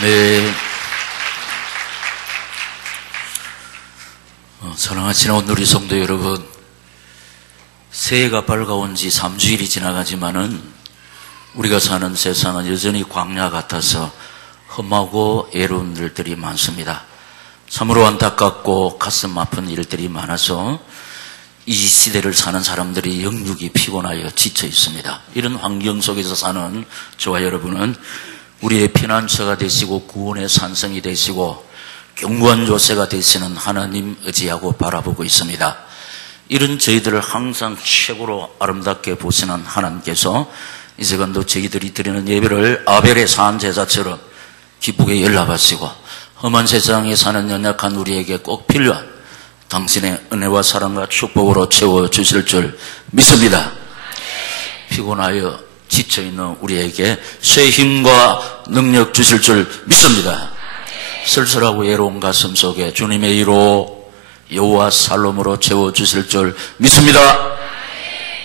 아멘. 사랑하시는 오늘의 성도 여러분, 새해가 밝아온 지 3주일이 지나가지만은 우리가 사는 세상은 여전히 광야 같아서 험하고 애로운 일들이 많습니다. 참으로 안타깝고 가슴 아픈 일들이 많아서 이 시대를 사는 사람들이 영육이 피곤하여 지쳐 있습니다. 이런 환경 속에서 사는 저와 여러분은 우리의 피난처가 되시고 구원의 산성이 되시고 견고한 요새가 되시는 하나님 의지하고 바라보고 있습니다. 이런 저희들을 항상 최고로 아름답게 보시는 하나님께서 이 시간도 저희들이 드리는 예배를 아벨의 산제사처럼 기쁘게 연락하시고 험한 세상에 사는 연약한 우리에게 꼭 필요한 당신의 은혜와 사랑과 축복으로 채워주실 줄 믿습니다. 피곤하여 지쳐있는 우리에게 새 힘과 능력 주실 줄 믿습니다. 쓸쓸하고 외로운 가슴 속에 주님의 이로 여호와 살롬으로 채워주실 줄 믿습니다.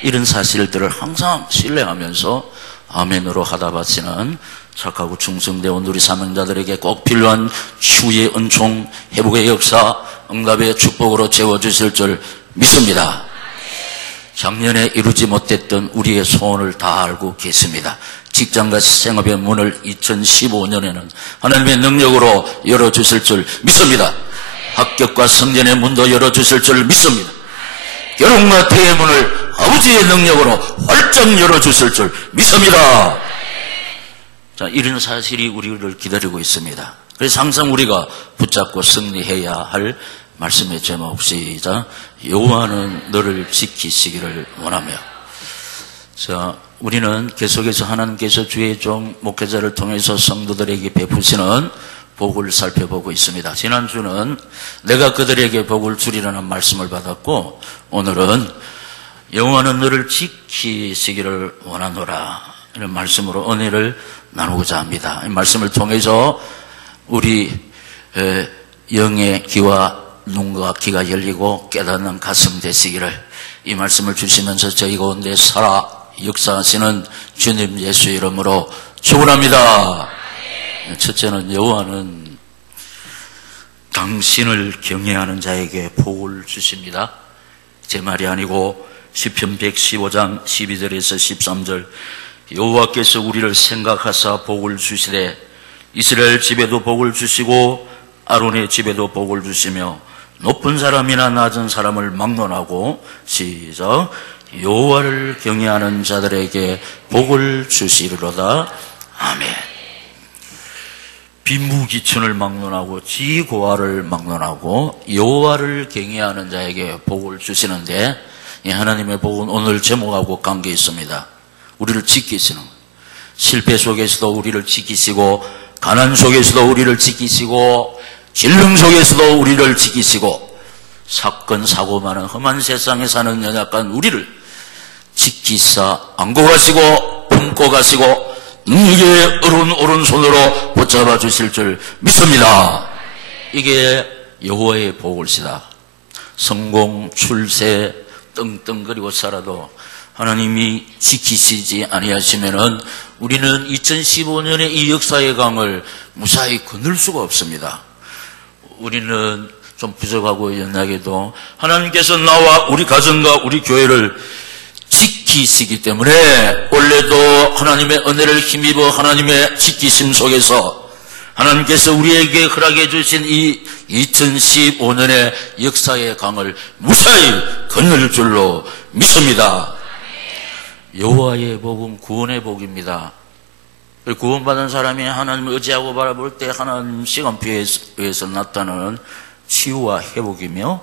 이런 사실들을 항상 신뢰하면서 아멘으로 하다 바치는 착하고 충성되온 우리 사명자들에게 꼭 필요한 치유의 은총, 회복의 역사, 응답의 축복으로 채워주실 줄 믿습니다. 작년에 이루지 못했던 우리의 소원을 다 알고 계십니다. 직장과 생업의 문을 2015년에는 하나님의 능력으로 열어주실 줄 믿습니다. 합격과 성전의 문도 열어주실 줄 믿습니다. 결혼과 태의 문을 아버지의 능력으로 활짝 열어주실 줄 믿습니다. 자, 이런 사실이 우리를 기다리고 있습니다. 그래서 항상 우리가 붙잡고 승리해야 할 말씀의 제목, 시작. 여호와는 너를 지키시기를 원하며. 자, 우리는 계속해서 하나님께서 주의 종 목회자를 통해서 성도들에게 베푸시는 복을 살펴보고 있습니다. 지난주는 내가 그들에게 복을 주리라는 말씀을 받았고, 오늘은 여호와는 너를 지키시기를 원하노라, 이런 말씀으로 은혜를 나누고자 합니다. 이 말씀을 통해서 우리 영의 귀와 눈과 귀가 열리고 깨닫는 가슴 되시기를, 이 말씀을 주시면서 저희 가운데 살아 역사하시는 주님 예수 이름으로 축원합니다. 첫째는 여호와는 당신을 경외하는 자에게 복을 주십니다. 제 말이 아니고 시편 115장 12절에서 13절, 여호와께서 우리를 생각하사 복을 주시되 이스라엘 집에도 복을 주시고 아론의 집에도 복을 주시며 높은 사람이나 낮은 사람을 막론하고, 시작, 여호와를 경외하는 자들에게 복을 주시리로다. 아멘. 빈부귀천을 막론하고 지고아를 막론하고 여호와를 경외하는 자에게 복을 주시는데, 이 하나님의 복은 오늘 제목하고 관계 있습니다. 우리를 지키시는 것. 실패 속에서도 우리를 지키시고, 가난 속에서도 우리를 지키시고, 질병 속에서도 우리를 지키시고, 사건 사고 많은 험한 세상에 사는 연약한 우리를 지키사 안고 가시고 품고 가시고 능력의 오른손으로 붙잡아 주실 줄 믿습니다. 이게 여호와의 복을시다. 성공, 출세, 떵떵거리고 살아도 하나님이 지키시지 아니하시면은 우리는 2015년의 이 역사의 강을 무사히 건널 수가 없습니다. 우리는 좀 부족하고 연약해도 하나님께서 나와 우리 가정과 우리 교회를 지키시기 때문에 원래도 하나님의 은혜를 힘입어 하나님의 지키심 속에서 하나님께서 우리에게 허락해 주신 이 2015년의 역사의 강을 무사히 건널 줄로 믿습니다. 여호와의 복은 구원의 복입니다. 구원받은 사람이 하나님을 의지하고 바라볼 때 하나님 시간표에서 나타나는 치유와 회복이며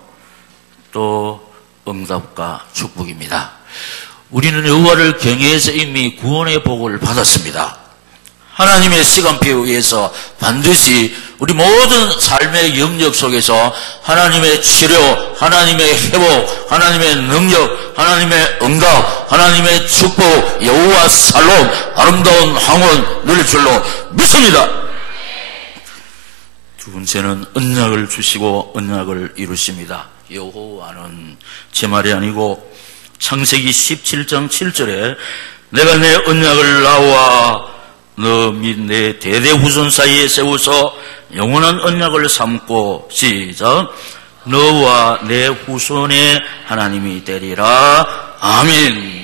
또 응답과 축복입니다. 우리는 여호와를 경외해서 이미 구원의 복을 받았습니다. 하나님의 시간표에 의해서 반드시 우리 모든 삶의 영역 속에서 하나님의 치료, 하나님의 회복, 하나님의 능력, 하나님의 응답, 하나님의 축복, 여호와 살롬, 아름다운 황혼 누릴 줄로 믿습니다. 두 번째는 언약을 주시고 언약을 이루십니다. 여호와는 제 말이 아니고 창세기 17장 7절에 내가 내 언약을 나와 너 및 내 대대 후손 사이에 세워서 영원한 언약을 삼고 시작 너와 내 후손의 하나님이 되리라. 아멘.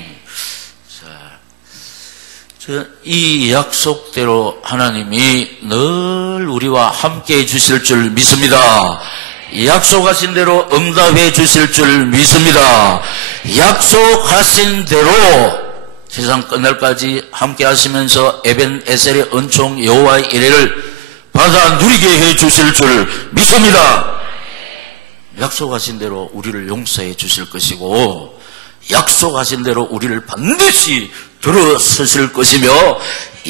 이 약속대로 하나님이 늘 우리와 함께 해 주실 줄 믿습니다. 약속하신 대로 응답해 주실 줄 믿습니다. 약속하신 대로 세상 끝날까지 함께 하시면서 에벤에셀의 은총 여호와의 이레를 받아 누리게 해 주실 줄 믿습니다. 약속하신 대로 우리를 용서해 주실 것이고 약속하신 대로 우리를 반드시 들어서실 것이며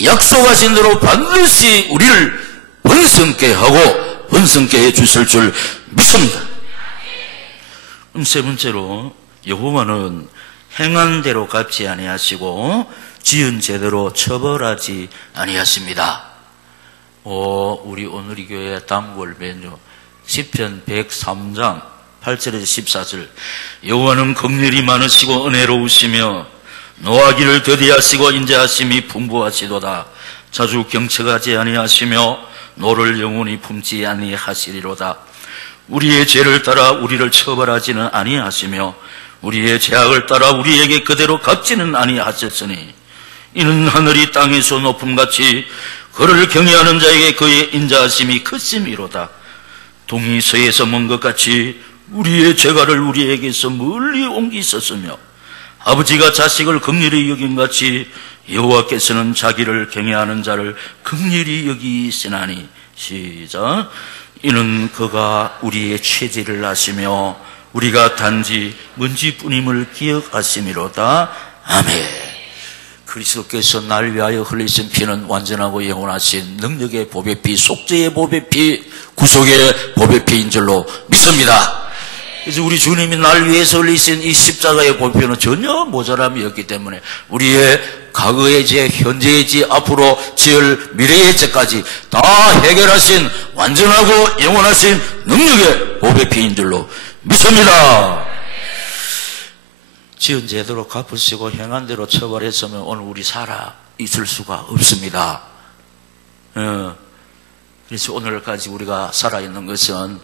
약속하신 대로 반드시 우리를 번성케 하고 번성케 해 주실 줄 믿습니다. 그럼 세 번째로 여호와는 행한 대로 갚지 아니하시고 지은 죄대로 처벌하지 아니하십니다. 우리 오늘 이 교회 단골 메뉴 시편 103장 8절에서 14절 여호와는 긍휼이 많으시고 은혜로우시며 노하기를 더디하시고 인자하심이 풍부하시도다. 자주 경책하지 아니하시며 노를 영원히 품지 아니하시리로다. 우리의 죄를 따라 우리를 처벌하지는 아니하시며 우리의 죄악을 따라 우리에게 그대로 갚지는 아니하셨으니 이는 하늘이 땅에서 높음같이 그를 경외하는 자에게 그의 인자하심이 크심이로다. 동이 서에서 먼 것 같이 우리의 죄가를 우리에게서 멀리 옮기셨으며 아버지가 자식을 긍휼히 여김같이 여호와께서는 자기를 경외하는 자를 긍휼히 여기시나니 시작 이는 그가 우리의 죄질을 아시며 우리가 단지 먼지뿐임을 기억하심이로다. 아멘. 그리스도께서 날 위하여 흘리신 피는 완전하고 영원하신 능력의 보배 피, 속죄의 보배 피, 구속의 보배 피인 줄로 믿습니다. 그래서 우리 주님이 날 위해서 흘리신 이 십자가의 보배는 전혀 모자람이 없기 때문에 우리의 과거의 죄, 현재의 죄, 앞으로 지을 미래의 죄까지 다 해결하신 완전하고 영원하신 능력의 보배 피인 줄로 믿습니다. 지은 제대로 갚으시고 행한 대로 처벌했으면 오늘 우리 살아 있을 수가 없습니다. 그래서 오늘까지 우리가 살아있는 것은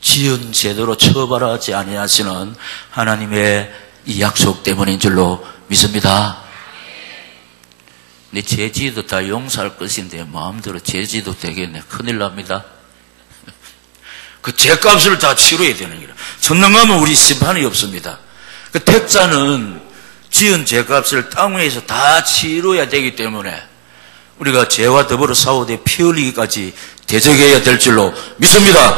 지은 제대로 처벌하지 아니하시는 하나님의 이 약속 때문인 줄로 믿습니다. 내 죄지도 다 용서할 것인데 마음대로 죄지도 되겠네. 큰일 납니다. 그 죄값을 다 치러야 되는 거라. 천당 가면 우리 심판이 없습니다. 그 택자는 지은 죄값을 땅 위에서 다 치러야 되기 때문에 우리가 죄와 더불어 싸우되 피 흘리기까지 대적해야 될 줄로 믿습니다.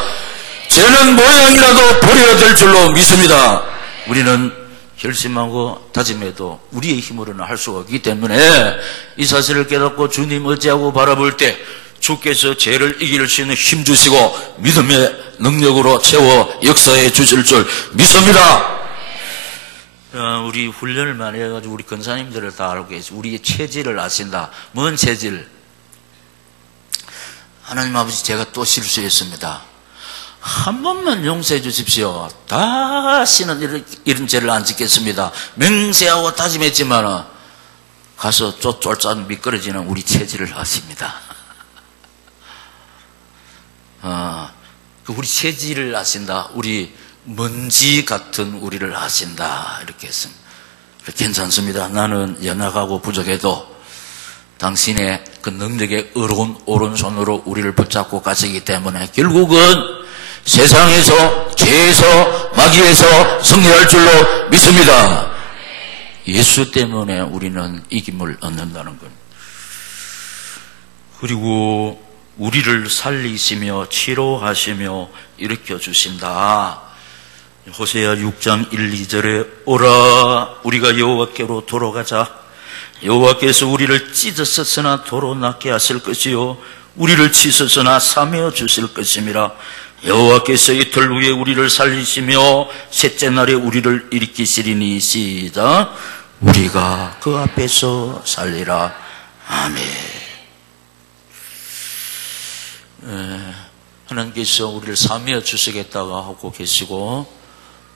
죄는 모양이라도 버려야 될 줄로 믿습니다. 우리는 결심하고 다짐해도 우리의 힘으로는 할 수가 없기 때문에 이 사실을 깨닫고 주님 의지하고 바라볼 때 주께서 죄를 이길 수 있는 힘 주시고 믿음의 능력으로 채워 역사해 주실 줄 믿습니다. 우리 훈련을 많이 해가지고 우리 권사님들을 다 알고 계시죠. 우리의 체질을 아신다. 뭔 체질? 하나님 아버지 제가 또 실수했습니다. 한 번만 용서해 주십시오. 다시는 이런 죄를 안 짓겠습니다. 맹세하고 다짐했지만 가서 쫄쫄 미끄러지는 우리 체질을 아십니다. 우리 체질을 아신다. 우리 먼지 같은 우리를 아신다. 이렇게 했습니다. 괜찮습니다. 나는 연약하고 부족해도 당신의 그 능력의 의로운 오른손으로 우리를 붙잡고 가시기 때문에 결국은 세상에서 죄에서 마귀에서 승리할 줄로 믿습니다. 예수 때문에 우리는 이김을 얻는다는 것. 그리고 우리를 살리시며 치료하시며 일으켜 주신다. 호세아 6장 1, 2절에 오라 우리가 여호와께로 돌아가자. 여호와께서 우리를 찢으셨으나 도로 낫게 하실 것이요 우리를 치셨으나 사며 주실 것임이라. 여호와께서 이틀 후에 우리를 살리시며 셋째 날에 우리를 일으키시리니 시작 우리가 그 앞에서 살리라. 아멘. 하나님께서 우리를 사며 주시겠다고 하고 계시고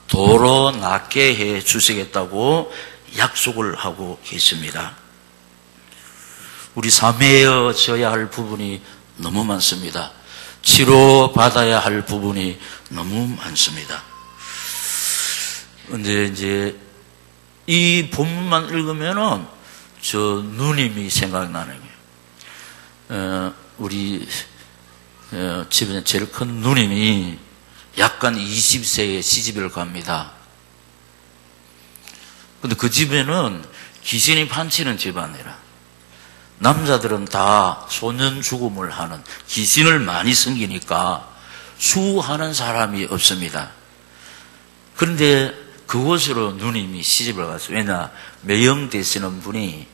도로 낫게 해 주시겠다고 약속을 하고 계십니다. 우리 사매어져야 할 부분이 너무 많습니다. 치료받아야 할 부분이 너무 많습니다. 근데 이제 이 본문만 읽으면은 저 누님이 생각나는 거예요. 우리 집에 제일 큰 누님이 약간 20세에 시집을 갑니다. 근데 그 집에는 귀신이 판치는 집안이라. 남자들은 다 소년 죽음을 하는, 귀신을 많이 섬기니까 수하는 사람이 없습니다. 그런데 그곳으로 누님이 시집을 갔어요. 왜냐, 매형 되시는 분이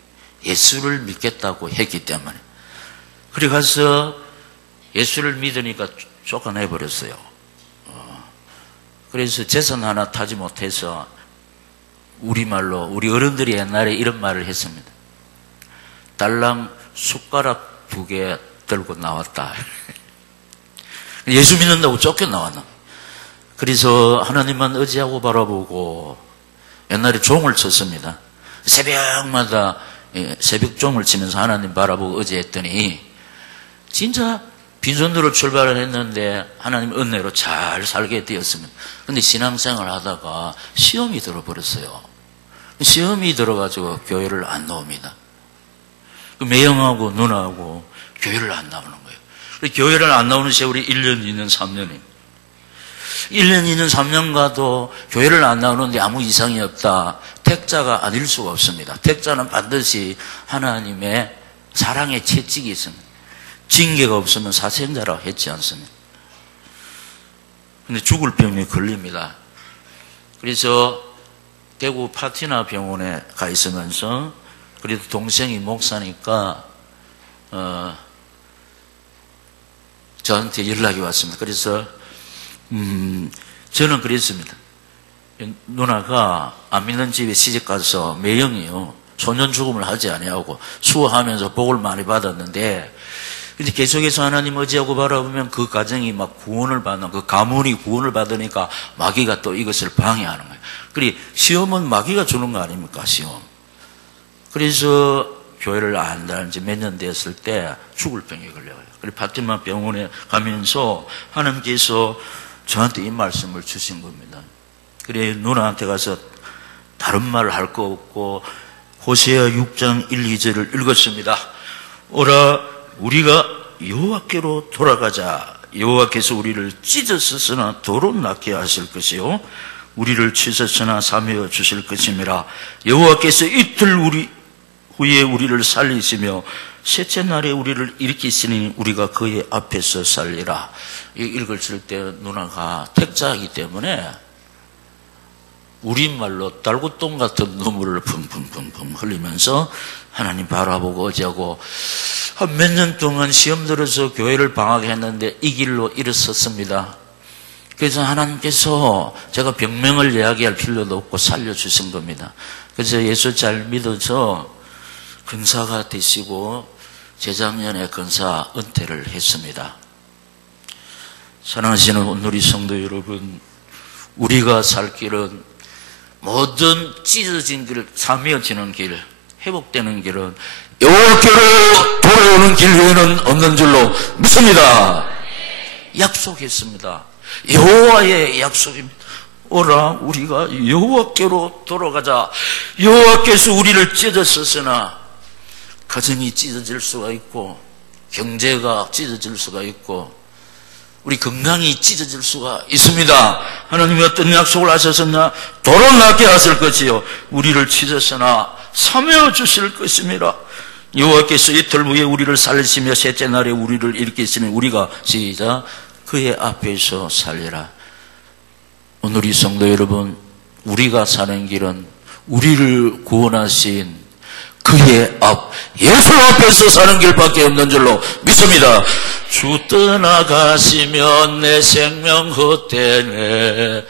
예수를 믿겠다고 했기 때문에. 그래 가서 예수를 믿으니까 쫓아내버렸어요. 그래서 재산 하나 타지 못해서 우리말로, 우리 어른들이 옛날에 이런 말을 했습니다. 달랑 숟가락 2개 들고 나왔다. 예수 믿는다고 쫓겨나왔나. 그래서 하나님만 의지하고 바라보고 옛날에 종을 쳤습니다. 새벽마다 새벽종을 치면서 하나님 바라보고 의지했더니 진짜 빈손으로 출발을 했는데 하나님 은혜로 잘 살게 되었습니다. 그런데 신앙생활을 하다가 시험이 들어버렸어요. 시험이 들어가지고 교회를 안 나옵니다. 매형하고 누나하고 교회를 안 나오는 거예요. 교회를 안 나오는 세월이 1년, 2년, 3년이에요. 1년, 2년, 3년 가도 교회를 안 나오는데 아무 이상이 없다. 택자가 아닐 수가 없습니다. 택자는 반드시 하나님의 사랑의 채찍이 있습니다. 징계가 없으면 사생자라고 했지 않습니까? 근데 죽을 병에 걸립니다. 그래서 대구 파티나 병원에 가 있으면서 그래도 동생이 목사니까 저한테 연락이 왔습니다. 그래서 저는 그랬습니다. 누나가 안 믿는 집에 시집가서 매형이요, 소년 죽음을 하지 아니하고 수호하면서 복을 많이 받았는데, 근데 계속해서 하나님 의지하고 바라보면 그 가정이 막 구원을 받는, 그 가문이 구원을 받으니까 마귀가 또 이것을 방해하는 거예요. 그리고 시험은 마귀가 주는 거 아닙니까, 시험. 그래서 교회를 안 다닌 지 몇 년 됐을 때 죽을 병에 걸려요. 그리고 파티마 병원에 가면서 하나님께서 저한테 이 말씀을 주신 겁니다. 그래, 누나한테 가서 다른 말 할 거 없고 호세아 6장 1, 2절을 읽었습니다. 오라, 우리가 여호와께로 돌아가자. 여호와께서 우리를 찢었으나 도로 낫게 하실 것이요, 우리를 찢었으나 사매어 주실 것임이라. 여호와께서 이틀 후에 우리를 살리시며 셋째 날에 우리를 일으키시니 우리가 그의 앞에서 살리라. 읽을 때 누나가 택자이기 때문에 우리말로 달구똥 같은 눈물을 품품품품 흘리면서 하나님 바라보고 의지하고 한 몇 년 동안 시험 들어서 교회를 방학했는데 이 길로 일어섰습니다. 그래서 하나님께서 제가 병명을 이야기할 필요도 없고 살려주신 겁니다. 그래서 예수 잘 믿어서 근사가 되시고 재작년에 근사 은퇴를 했습니다. 사랑하시는 온누리 성도 여러분, 우리가 살 길은 모든 찢어진 길, 사매어지는 길, 회복되는 길은 여호와께로 돌아오는 길 외에는 없는 줄로 믿습니다. 약속했습니다. 여호와의 약속입니다. 오라, 우리가 여호와께로 돌아가자. 여호와께서 우리를 찢었으나 가정이 찢어질 수가 있고, 경제가 찢어질 수가 있고, 우리 건강이 찢어질 수가 있습니다. 하나님이 어떤 약속을 하셨었나? 도로 낫게 하실 것이요, 우리를 찢었으나 사매어 주실 것입니다. 여호와께서 이틀 후에 우리를 살리시며 셋째 날에 우리를 일으키시니 우리가 시작 그의 앞에서 살리라. 오늘 이 성도 여러분, 우리가 사는 길은 우리를 구원하신 그의 앞, 예수 앞에서 사는 길밖에 없는 줄로 믿습니다. 주 떠나가시면 내 생명 헛되네.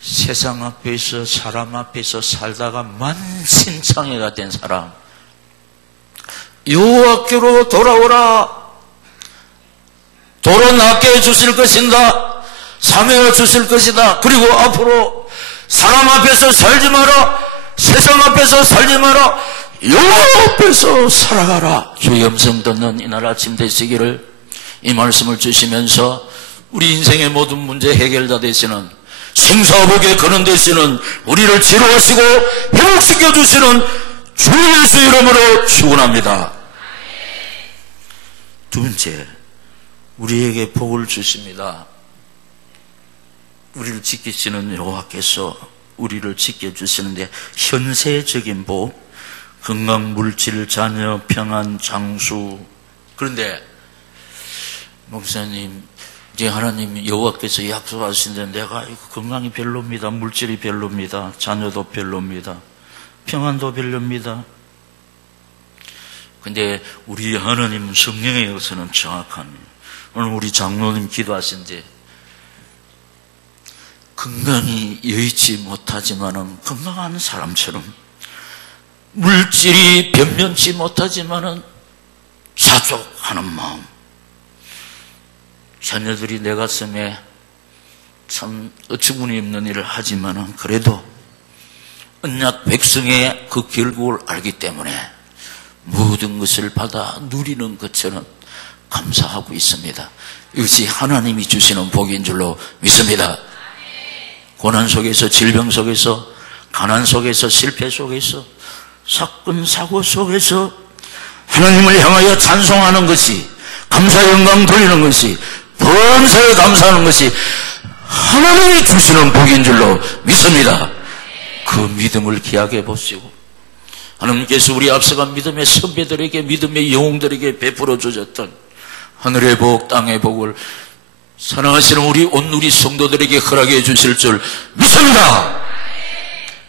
세상 앞에서, 사람 앞에서 살다가 만신창이가 된 사람, 여호와께로 돌아오라. 도로 낫게 해주실 것인가? 사매어 주실 것이다. 그리고 앞으로 사람 앞에서 살지 마라. 세상 앞에서 살지 마라. 여호와 앞에서 살아가라. 주의 음성 듣는 이날 아침 되시기를 이 말씀을 주시면서 우리 인생의 모든 문제 해결자 되시는 생사복에 거는 되시는 우리를 치료하시고 회복시켜 주시는 주 예수 이름으로 축원합니다. 두 번째, 우리에게 복을 주십니다. 우리를 지키시는 여호와께서 우리를 지켜주시는데 현세적인 복, 건강, 물질, 자녀, 평안, 장수. 그런데 목사님, 이제 하나님 여호와께서 약속하시는데 내가 건강이 별로입니다. 물질이 별로입니다. 자녀도 별로입니다. 평안도 별로입니다. 근데 우리 하나님은 성령에 의해서는 정확합니다. 오늘 우리 장로님 기도하신데 건강이 여의치 못하지만은 건강한 사람처럼 물질이 변변치 못하지만은 자족하는 마음, 자녀들이 내 가슴에 참 어처구니 없는 일을 하지만은 그래도 언약 백성의 그 결국을 알기 때문에 모든 것을 받아 누리는 것처럼 감사하고 있습니다. 이것이 하나님이 주시는 복인 줄로 믿습니다. 고난 속에서, 질병 속에서, 가난 속에서, 실패 속에서, 사건 사고 속에서 하나님을 향하여 찬송하는 것이, 감사 영광 돌리는 것이, 범사에 감사하는 것이 하나님이 주시는 복인 줄로 믿습니다. 그 믿음을 기약해 보시고 하나님께서 우리 앞서간 믿음의 선배들에게, 믿음의 영웅들에게 베풀어 주셨던 하늘의 복, 땅의 복을 사랑하시는 우리 온누리 성도들에게 허락해 주실 줄 믿습니다.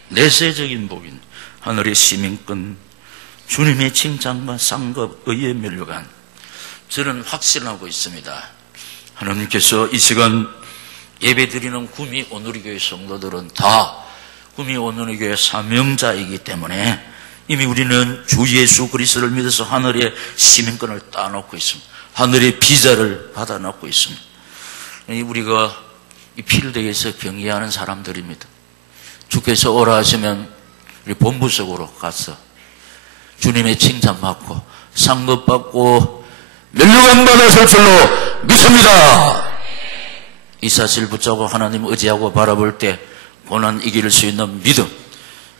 내세적인 복인 하늘의 시민권, 주님의 칭찬과 상급, 의의 면류관, 저는 확신하고 있습니다. 하나님께서 이 시간 예배드리는 구미 온누리교회 성도들은 다 구미 온누리교회 사명자이기 때문에 이미 우리는 주 예수 그리스도를 믿어서 하늘의 시민권을 따놓고 있습니다. 하늘의 비자를 받아놓고 있습니다. 우리가 이 필드에서 경기하는 사람들입니다. 주께서 오라 하시면 우리 본부석으로 가서 주님의 칭찬받고 상급받고 면류관 받았을 줄로 믿습니다. 이 사실 붙잡고 하나님 의지하고 바라볼 때 고난 이길 수 있는 믿음,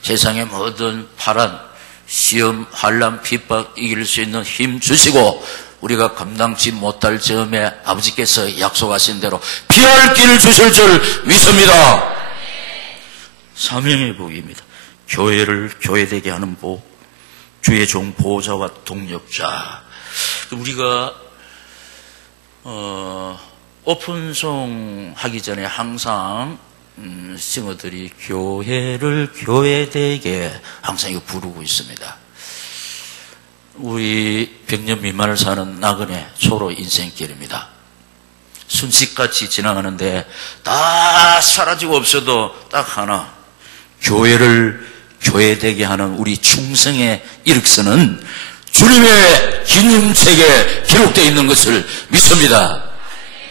세상의 모든 파란 시험, 환난, 핍박 이길 수 있는 힘 주시고 우리가 감당치 못할 점에 아버지께서 약속하신 대로 피할 길을 주실 줄 믿습니다. 사명의 복입니다. 교회를 교회되게 하는 복, 주의 종 보호자와 동력자. 우리가 오픈송 하기 전에 항상 싱어들이 교회를 교회되게 항상 이거 부르고 있습니다. 우리 100년 미만을 사는 나그네 초로 인생길입니다. 순식같이 지나가는데 다 사라지고 없어도 딱 하나, 교회를 교회되게 하는 우리 충성의 이력서는 주님의 기념책에 기록되어 있는 것을 믿습니다.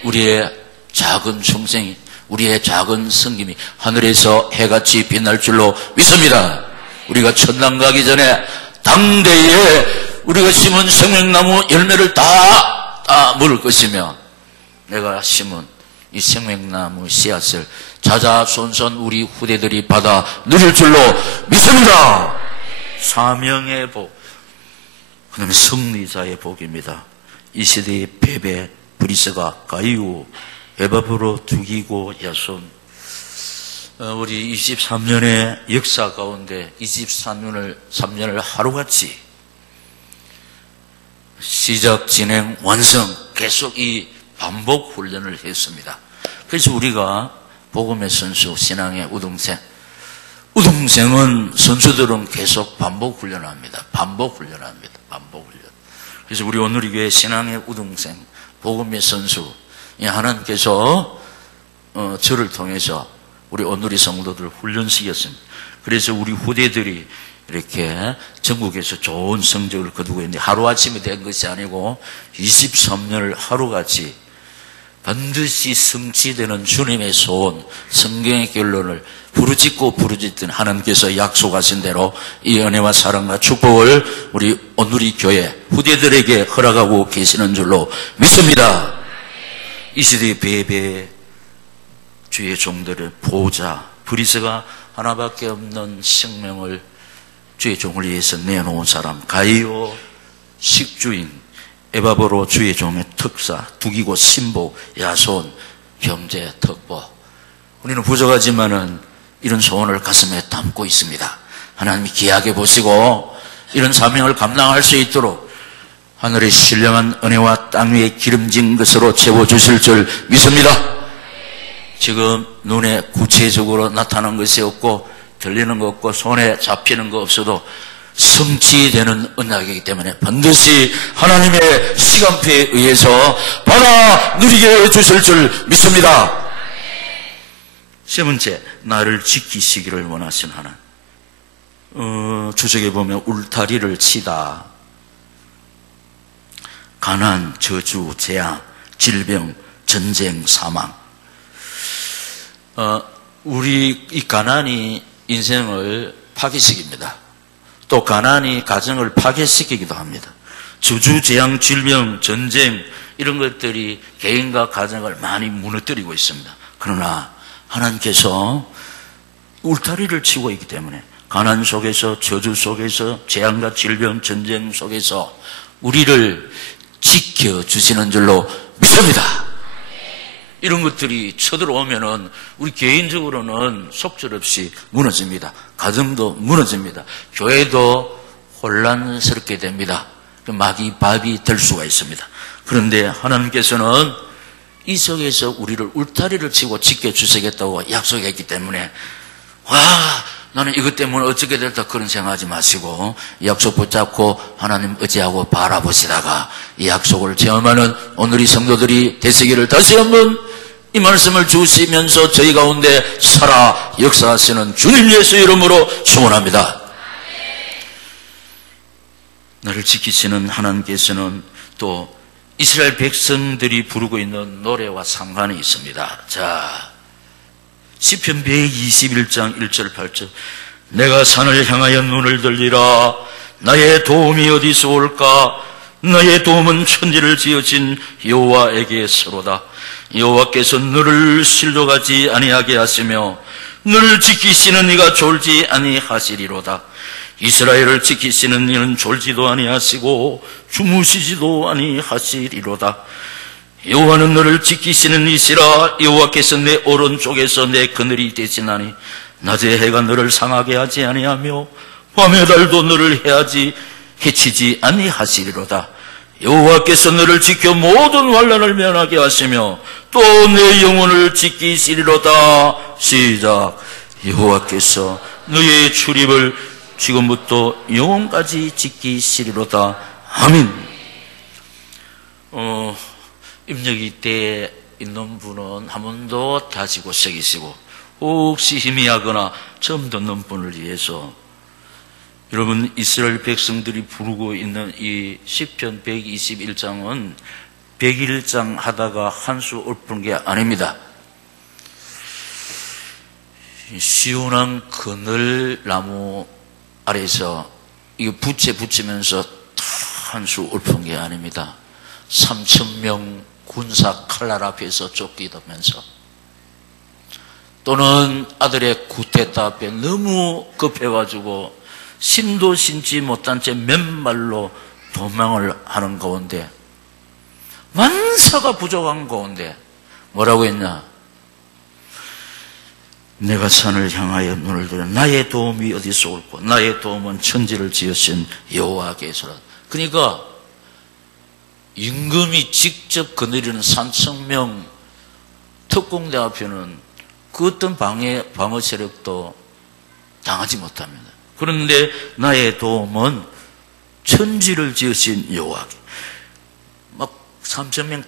우리의 작은 충성이, 우리의 작은 섬김이 하늘에서 해같이 빛날 줄로 믿습니다. 우리가 천당 가기 전에 당대에 우리가 심은 생명나무 열매를 다 먹을 것이며 내가 심은 이 생명나무 씨앗을 자자손손 우리 후대들이 받아 누릴 줄로 믿습니다. 사명의 복, 그 다음에 승리자의 복입니다. 이 시대의 베베, 브리스가, 가이우, 에바브로, 두기고, 야손. 우리 23년의 역사 가운데 23년을 하루같이 시작, 진행, 완성 계속 이 반복 훈련을 했습니다. 그래서 우리가 복음의 선수, 신앙의 우등생은 선수들은 계속 반복 훈련을 합니다. 반복 훈련. 그래서 우리 온누리교회 신앙의 우등생, 복음의 선수, 하나님께서 저를 통해서 우리 온누리 성도들 훈련시켰습니다. 그래서 우리 후대들이 이렇게 전국에서 좋은 성적을 거두고 있는데 하루아침에 된 것이 아니고 23년을 하루같이 반드시 성취되는 주님의 소원, 성경의 결론을 부르짖고 부르짖던 하나님께서 약속하신 대로 이 은혜와 사랑과 축복을 우리 교회 후대들에게 허락하고 계시는 줄로 믿습니다. 이 시대의 배배 주의 종들의 보호자 브리스가 하나밖에 없는 생명을 주의 종을 위해서 내놓은 사람, 가이오 식주인 에바브로 주의 종의 특사, 두기고 신복, 야손, 형제, 특보. 우리는 부족하지만은 이런 소원을 가슴에 담고 있습니다. 하나님이 귀하게 보시고 이런 사명을 감당할 수 있도록 하늘의 신령한 은혜와 땅 위에 기름진 것으로 채워주실 줄 믿습니다. 지금 눈에 구체적으로 나타나는 것이 없고 들리는 거 없고 손에 잡히는 거 없어도 성취되는 언약이기 때문에 반드시 하나님의 시간표에 의해서 받아 누리게 해주실 줄 믿습니다. 세 번째, 나를 지키시기를 원하신 하나님. 주석에 보면 울타리를 치다, 가난, 저주, 재앙, 질병, 전쟁, 사망. 우리 이 가난이 인생을 파괴시킵니다. 또 가난이 가정을 파괴시키기도 합니다. 저주, 재앙, 질병, 전쟁 이런 것들이 개인과 가정을 많이 무너뜨리고 있습니다. 그러나 하나님께서 울타리를 치고 있기 때문에 가난 속에서, 저주 속에서, 재앙과 질병, 전쟁 속에서 우리를 지켜주시는 줄로 믿습니다. 이런 것들이 쳐들어오면은 우리 개인적으로는 속절없이 무너집니다. 가정도 무너집니다. 교회도 혼란스럽게 됩니다. 마귀 밥이 될 수가 있습니다. 그런데 하나님께서는 이 속에서 우리를 울타리를 치고 지켜주시겠다고 약속했기 때문에 나는 이것 때문에 어떻게 될까 그런 생각하지 마시고 약속 붙잡고 하나님 의지하고 바라보시다가 이 약속을 체험하는 오늘의 성도들이 되시기를 다시 한번 이 말씀을 주시면서 저희 가운데 살아 역사하시는 주님 예수 이름으로 축원합니다. 나를 지키시는 하나님께서는 또 이스라엘 백성들이 부르고 있는 노래와 상관이 있습니다. 자, 시편 121장 1절 8절. 내가 산을 향하여 눈을 들리라. 나의 도움이 어디서 올까? 나의 도움은 천지를 지으신 여호와에게서로다. 여호와께서 너를 실족하지 아니하게 하시며 너를 지키시는 이가 졸지 아니하시리로다. 이스라엘을 지키시는 이는 졸지도 아니하시고 주무시지도 아니하시리로다. 여호와는 너를 지키시는 이시라. 여호와께서 내 오른쪽에서 내 그늘이 되시나니 낮에 해가 너를 상하게 하지 아니하며 밤에 달도 너를 해치지 아니하시리로다. 여호와께서 너를 지켜 모든 환난을 면하게 하시며 또 내 영혼을 지키시리로다. 시작. 여호와께서 너의 출입을 지금부터 영혼까지 지키시리로다. 아멘. 임력이 때에 있는 분은 한 번 더 다지고 새기시고, 혹시 희미하거나 처음 듣는 분을 위해서 여러분, 이스라엘 백성들이 부르고 있는 이 시편 121장은 101장 하다가 한 수 엎은 게 아닙니다. 시원한 그늘나무 아래서 이거 부채 붙이면서 한 수 엎은 게 아닙니다. 3,000명 군사 칼날 앞에서 쫓기면서, 또는 아들의 구테타 앞에 너무 급해가지고 신도 신지 못한 채 맨발로 도망을 하는 가운데, 만사가 부족한 가운데 뭐라고 했냐? 내가 산을 향하여 눈을 들어 나의 도움이 어디서 올고 나의 도움은 천지를 지으신 여호와께서라. 그러니까 임금이 직접 거느리는 3,000명 특공대 앞에는 그 어떤 방어 세력도 당하지 못합니다. 그런데 나의 도움은 천지를 지으신 여호와께. 막 3,000명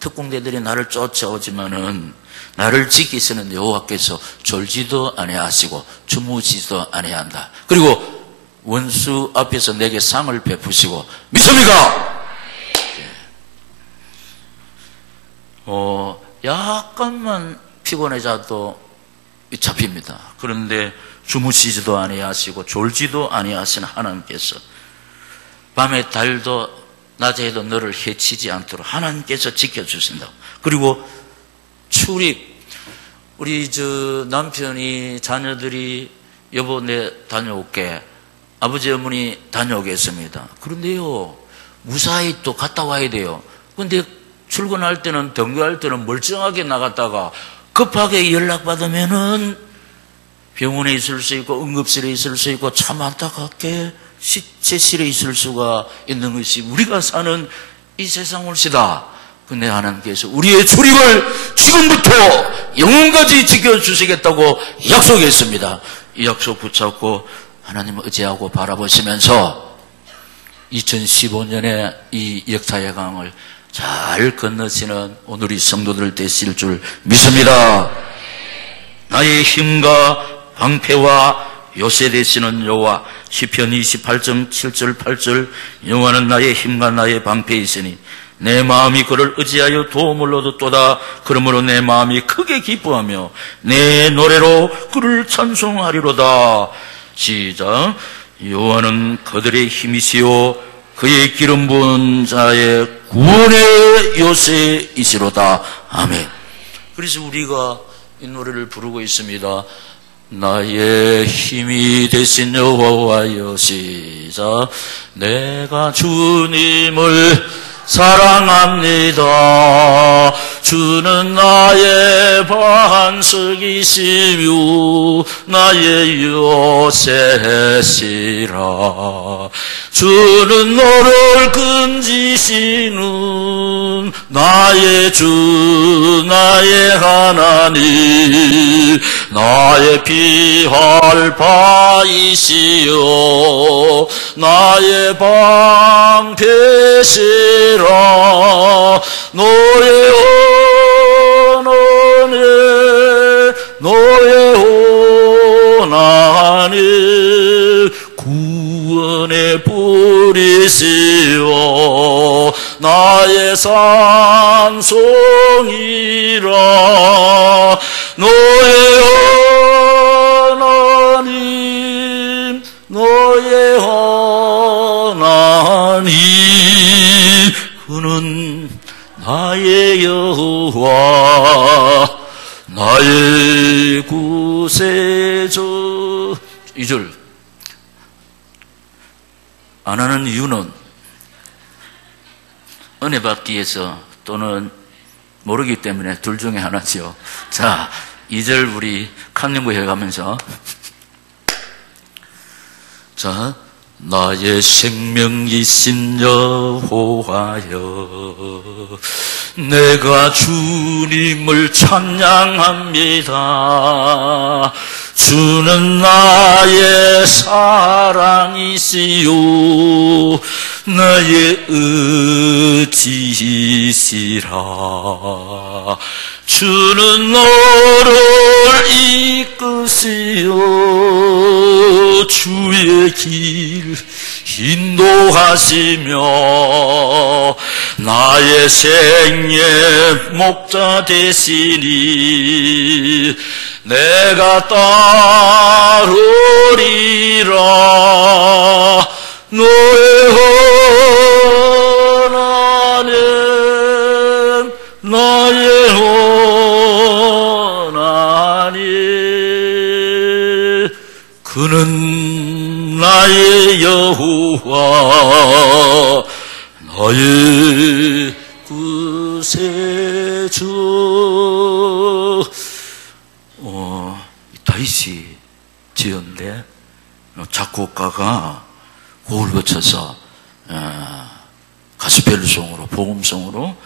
특공대들이 나를 쫓아오지만은 나를 지키시는 여호와께서 졸지도 아니하시고 주무시지도 아니한다. 그리고 원수 앞에서 내게 상을 베푸시고, 믿습니까? 약간만 피곤해져도 잡힙니다. 그런데 주무시지도 아니하시고 졸지도 아니하신 하나님께서 밤에 달도 낮에도 너를 해치지 않도록 하나님께서 지켜주신다. 그리고 출입, 우리 남편이 자녀들이 여보 내 다녀올게, 아버지 어머니 다녀오겠습니다. 그런데요 무사히 또 갔다 와야 돼요. 근데 출근할 때는 등교할 때는 멀쩡하게 나갔다가 급하게 연락받으면은 병원에 있을 수 있고 응급실에 있을 수 있고 참 안타깝게 시체실에 있을 수가 있는 것이 우리가 사는 이 세상을시다. 근데 하나님께서 우리의 출입을 지금부터 영원까지 지켜주시겠다고 약속했습니다. 이 약속 붙잡고 하나님 의지하고 바라보시면서 2015년에 이 역사의 강을 잘 건너시는 오늘의 성도들 되실 줄 믿습니다. 나의 힘과 방패와 요새 되시는 여호와, 시편 28장 7절 8절, 여호와는 나의 힘과 나의 방패이시니 내 마음이 그를 의지하여 도움을 얻었도다. 그러므로 내 마음이 크게 기뻐하며 내 노래로 그를 찬송하리로다. 시작. 여호와는 그들의 힘이시요 그의 기름 부은 자의 구원의 요새이시로다. 아멘. 그래서 우리가 이 노래를 부르고 있습니다. 나의 힘이 되신 여호와여. 시작. 내가 주님을 사랑합니다. 주는 나의 반석이시며 나의 요새시라. 주는 너를 건지시는 나의 주 나의 하나님, 나의 피할 바이시여 나의 방패시라. 너의 언어네 너의 원하네 구원의 뿌리시여 나의 산송이라. 너의 하나님 너의 하나님 그는 나의 여호와 나의 구세주. 2절 안 하는 이유는 은혜 받기 위해서 또는 모르기 때문에 둘 중에 하나죠. 자, 2절 우리 칸연구 해가면서 자, 나의 생명이신 여호와여 내가 주님을 찬양합니다. 주는 나의 사랑이시요 나의 의지시라. 주는 너를 이끄시어 주의 길 인도하시며 나의 생의 목자 되시니 내가 따르리라. 너의 하나님 나의 하나님 그는 나의 여호와 나의 구세주. 다윗이 지었는데 작곡가가 곡을 거쳐서 가스펠송으로 복음송으로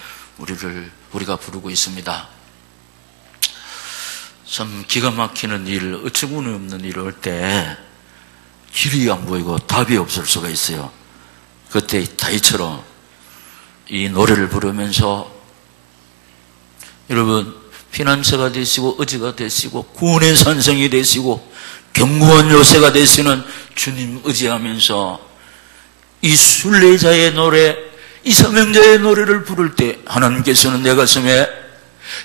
우리가 부르고 있습니다. 참 기가 막히는 일, 어처구니 없는 일을 할 때 길이 안 보이고 답이 없을 수가 있어요. 그때 다윗처럼 이 노래를 부르면서 여러분 피난처가 되시고 의지가 되시고 구원의 산성이 되시고 견고한 요새가 되시는 주님 의지하면서 이 순례자의 노래, 이 사명자의 노래를 부를 때 하나님께서는 내 가슴에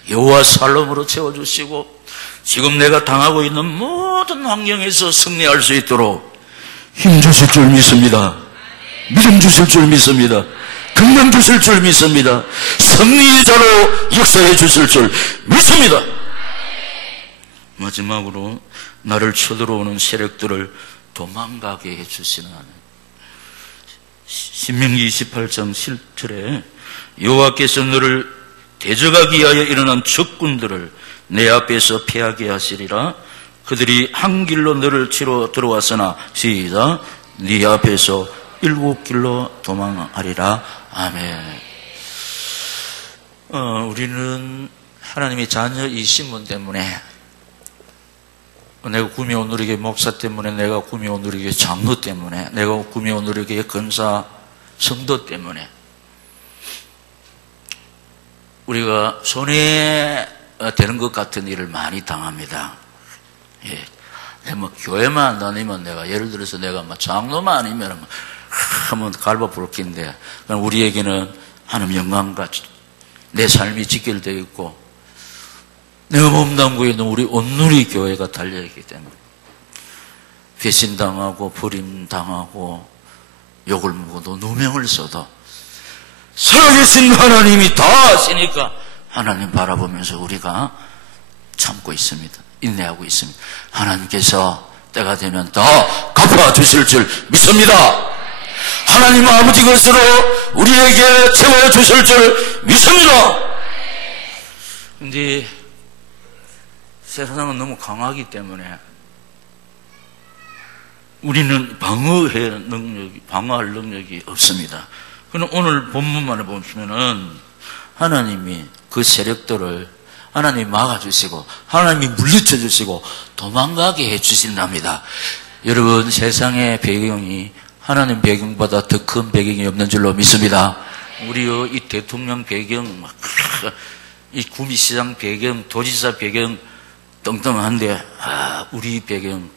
여호와 살롬으로 채워주시고 지금 내가 당하고 있는 모든 환경에서 승리할 수 있도록 힘 주실 줄 믿습니다. 믿음 주실 줄 믿습니다. 긍휼 주실 줄 믿습니다. 승리자로 역사해 주실 줄 믿습니다. 마지막으로 나를 쳐들어오는 세력들을 도망가게 해주시는 하나님. 신명기 28장 7절에 여호와께서 너를 대적하기 위하여 일어난 적군들을 내 앞에서 패하게 하시리라. 그들이 한 길로 너를 치러 들어왔으나 시작 네 앞에서 7길로 도망하리라. 아멘. 우리는 하나님의 자녀 이 신분 때문에, 내가 구미호 누리교회 목사 때문에, 내가 구미호 누리교회 장로 때문에, 내가 구미호 누리교회 근사 성도 때문에 우리가 손해되는 것 같은 일을 많이 당합니다. 예. 뭐 교회만 다니면 내가 예를 들어서 내가 뭐 장로만 아니면 한번 갈바 부르긴데 우리에게는 하나님 영광과 내 삶이 직결되어 있고 내가 몸담고 있는 우리 온누리 교회가 달려있기 때문에 배신당하고 버림당하고 욕을 먹어도 누명을 써도 살아계신 하나님이 다 아시니까 하나님 바라보면서 우리가 참고 있습니다. 인내하고 있습니다. 하나님께서 때가 되면 더 갚아주실 줄 믿습니다. 하나님 아버지 것으로 우리에게 채워주실 줄 믿습니다. 근데 세상은 너무 강하기 때문에 우리는 방어할 능력이 없습니다. 그럼 오늘 본문만을 보시면은 하나님이 그 세력들을 하나님이 막아주시고 하나님이 물리쳐 주시고 도망가게 해주신답니다. 여러분, 세상의 배경이 하나님 배경보다 더 큰 배경이 없는 줄로 믿습니다. 우리의 이 대통령 배경, 이 구미시장 배경, 도지사 배경 떵떵한데 우리 배경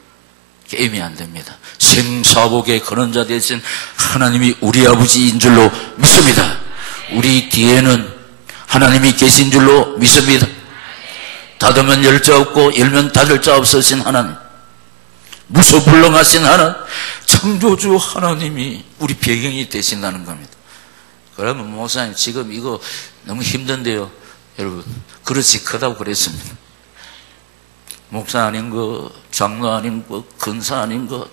게임이 안 됩니다. 생사복의 근원자 되신 하나님이 우리 아버지인 줄로 믿습니다. 우리 뒤에는 하나님이 계신 줄로 믿습니다. 닫으면 열 자 없고 열면 닫을 자 없으신 하나님, 무소불능하신 하나님, 창조주 하나님이 우리 배경이 되신다는 겁니다. 그러면 목사님 지금 이거 너무 힘든데요. 여러분, 그릇이 크다고 그랬습니다. 목사 아닌 것, 장로 아닌 것, 근사 아닌 것,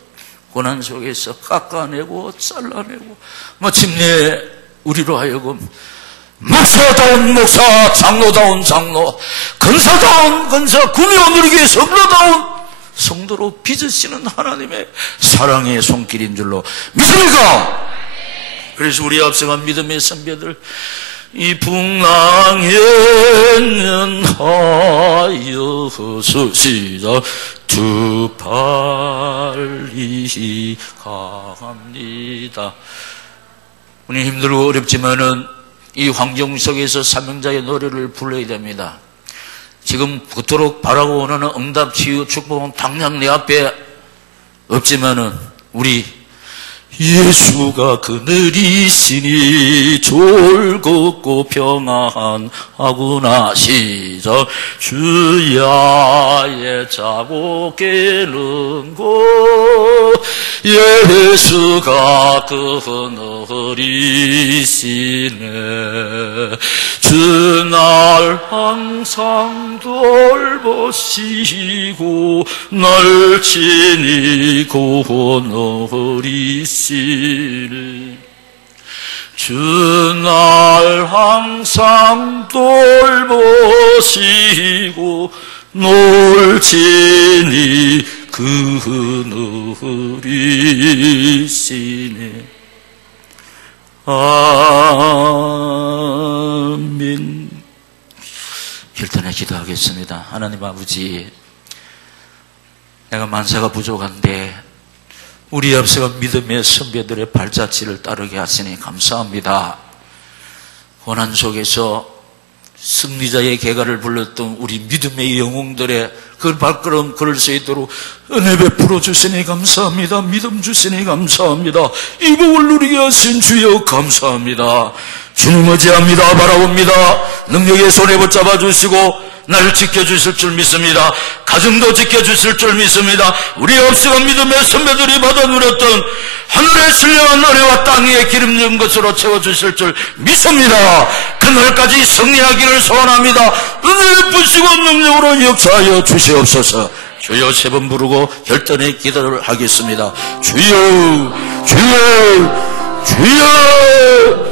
고난 속에서 깎아내고 잘라내고 마침내 우리로 하여금 목사다운 목사, 장로다운 장로, 근사다운 근사, 구미호 누리교회 성도다운 성도로 빚으시는 하나님의 사랑의 손길인 줄로 믿습니까? 그래서 우리 앞서간 믿음의 선배들, 이 풍랑에는 하여서 시작 두 팔이 강합니다. 우리 힘들고 어렵지만은 이 환경 속에서 사명자의 노래를 불러야 됩니다. 지금 그토록 바라고 원하는 응답, 치유, 축복은 당장 내 앞에 없지만은 우리 예수가 그늘이시니 졸겁고 평안하구나 시작 주야의 자고 깨는 곳 예수가 그늘이시네 주 날 항상 돌보시고 날 친히 거느리시네 주 날 항상 돌보시고 날 친히 그늘이시네. 아멘. 결단에 기도하겠습니다. 하나님 아버지, 내가 만사가 부족한데 우리 앞서간 믿음의 선배들의 발자취를 따르게 하시니 감사합니다. 고난 속에서 승리자의 개가를 불렀던 우리 믿음의 영웅들의 그 발걸음 걸을 수 있도록 은혜 베풀어 주시니 감사합니다. 믿음 주시니 감사합니다. 이 복을 누리게 하신 주여 감사합니다. 주님 의지합니다. 바라봅니다. 능력의 손에 붙잡아 주시고 나를 지켜주실 줄 믿습니다. 가정도 지켜주실 줄 믿습니다. 우리 없어간 믿음의 선배들이 받아 누렸던 하늘의 신령한 은혜와 땅 위에 기름진 것으로 채워주실 줄 믿습니다. 그날까지 승리하기를 소원합니다. 은혜 부시고 능력으로 역사하여 주시옵소서. 주여 세 번 부르고 결단의 기도를 하겠습니다. 주여 주여 주여